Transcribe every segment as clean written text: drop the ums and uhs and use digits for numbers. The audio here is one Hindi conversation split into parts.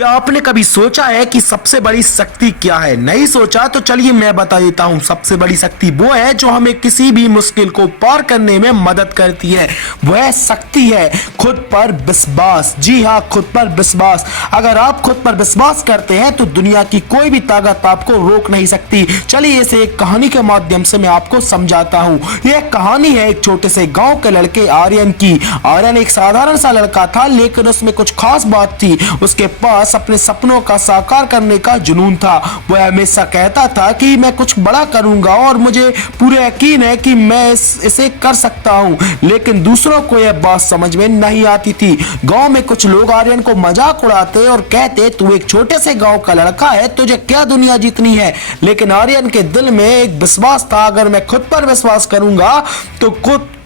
क्या आपने कभी सोचा है कि सबसे बड़ी शक्ति क्या है? नहीं सोचा तो चलिए मैं बता देता हूँ। सबसे बड़ी शक्ति वो है जो हमें किसी भी मुश्किल को पार करने में मदद करती है। वह शक्ति है खुद पर विश्वास। जी हाँ, खुद पर विश्वास। अगर आप खुद पर विश्वास करते हैं तो दुनिया की कोई भी ताकत आपको रोक नहीं सकती। चलिए इसे एक कहानी के माध्यम से मैं आपको समझाता हूँ। यह कहानी है एक छोटे से गाँव के लड़के आर्यन की। आर्यन एक साधारण सा लड़का था, लेकिन उसमें कुछ खास बात थी। उसके पास अपने सपनों का साकार करने का जुनून था। वह हमेशा कहता था कि मैं कुछ बड़ा करूंगा और मुझे पूरा यकीन है कि मैं इसे कर सकता हूं। लेकिन दूसरों को यह बात समझ में नहीं आती थी। गांव में कुछ लोग आर्यन को मजाक उड़ाते और कहते, तू एक छोटे से गांव का लड़का है, तुझे क्या दुनिया जीतनी है। लेकिन आर्यन के दिल में एक विश्वास था, अगर मैं खुद पर विश्वास करूंगा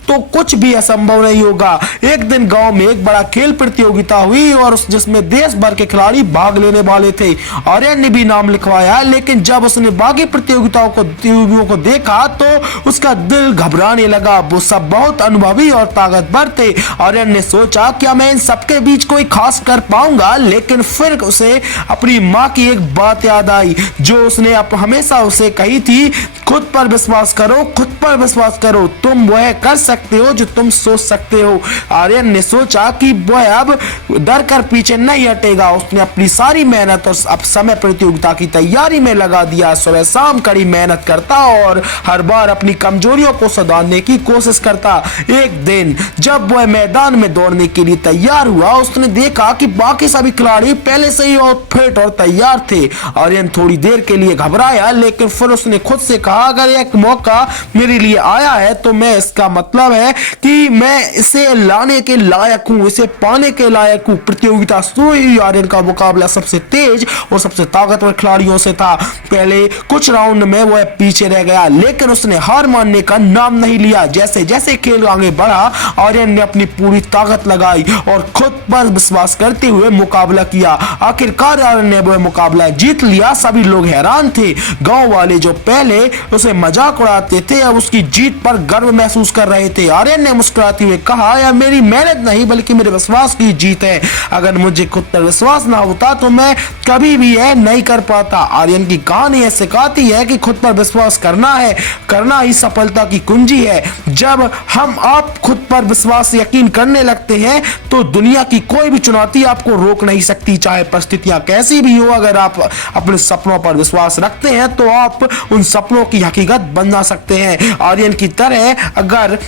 तो कुछ भी असंभव नहीं होगा। एक दिन गांव में एक बड़ा खेल प्रतियोगिता हुई और जिसमें देश भर के खिलाड़ी भाग लेने वाले थे। आर्यन ने भी नाम लिखवाया, लेकिन जब उसने बाकी प्रतियोगिताओं को देखा तो उसका दिल घबराने लगा। वो सब बहुत अनुभवी और ताकतवर थे। आर्यन ने सोचा, क्या मैं इन सबके बीच कोई खास कर पाऊंगा। लेकिन फिर उसे अपनी माँ की एक बात याद आई, जो उसने हमेशा उसे कही थी, खुद पर विश्वास करो, खुद पर विश्वास करो, तुम वह कर सकते हो जो तुम सोच सकते हो। आर्यन ने सोचा कि वह अब डर कर पीछे नहीं हटेगा। उसने अपनी सारी मेहनत और अब समय प्रतियोगिता की तैयारी में लगा दिया। सुबह शाम कड़ी मेहनत करता और हर बार अपनी कमजोरियों को सुधारने की कोशिश करता। एक दिन जब वह मैदान में दौड़ने के लिए तैयार हुआ, उसने देखा कि बाकी सभी खिलाड़ी पहले से ही फिट और तैयार थे। आर्यन थोड़ी देर के लिए घबराया, लेकिन फिर उसने खुद से कहा, अगर एक मौका मेरे लिए आया है तो मैं इसका मतलब है कि मैं इसे लाने के लायक हूं, इसे पाने के लायक हूं। प्रतियोगिता शुरू हुई। आर्यन का मुकाबला सबसे तेज और सबसे ताकतवर खिलाड़ियों से था। पहले कुछ राउंड में वह पीछे रह गया, लेकिन उसने हार मानने का नाम नहीं लिया। जैसे जैसे खेल आगे बढ़ा, आर्यन ने अपनी पूरी ताकत लगाई और खुद पर विश्वास करते हुए मुकाबला किया। आखिरकार आर्यन ने वह मुकाबला जीत लिया। सभी लोग हैरान थे। गांव वाले जो पहले उसे मजाक उड़ाते थे, अब उसकी जीत पर गर्व महसूस कर रहे थे। आर्यन ने मुस्कुराते हुए कहा, यह मेरी मेहनत नहीं बल्कि मेरे विश्वास की जीत है। अगर मुझे खुद पर विश्वास ना होता तो मैं कभी भी यह नहीं कर पाता। आर्यन की कहानी यह सिखाती है कि खुद पर विश्वास करना ही सफलता की कुंजी है। जब आप खुद पर विश्वास यकीन करने लगते हैं तो दुनिया की कोई भी चुनौती आपको रोक नहीं सकती, चाहे परिस्थितियां कैसी भी हो। अगर आप अपने सपनों पर विश्वास रखते हैं तो आप उन सपनों की हकीकत बना सकते हैं। आर्यन की तरह अगर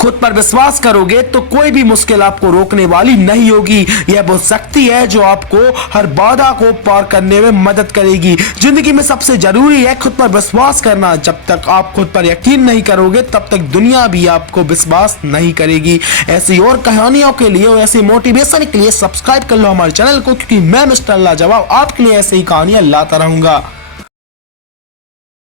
खुद पर विश्वास करोगे तो कोई भी मुश्किल आपको रोकने वाली नहीं होगी। यह वो शक्ति है जो आपको हर बाधा को पार करने में मदद करेगी। जिंदगी में सबसे जरूरी है खुद पर विश्वास करना। जब तक आप खुद पर यकीन नहीं करोगे तब तक दुनिया भी आपको विश्वास नहीं करेगी। ऐसी और कहानियों के लिए और ऐसी मोटिवेशन के लिए सब्सक्राइब कर लो हमारे चैनल को, क्योंकि मैं मिस्टर लाजवाब आपके लिए ऐसी ही कहानियां लाता रहूंगा।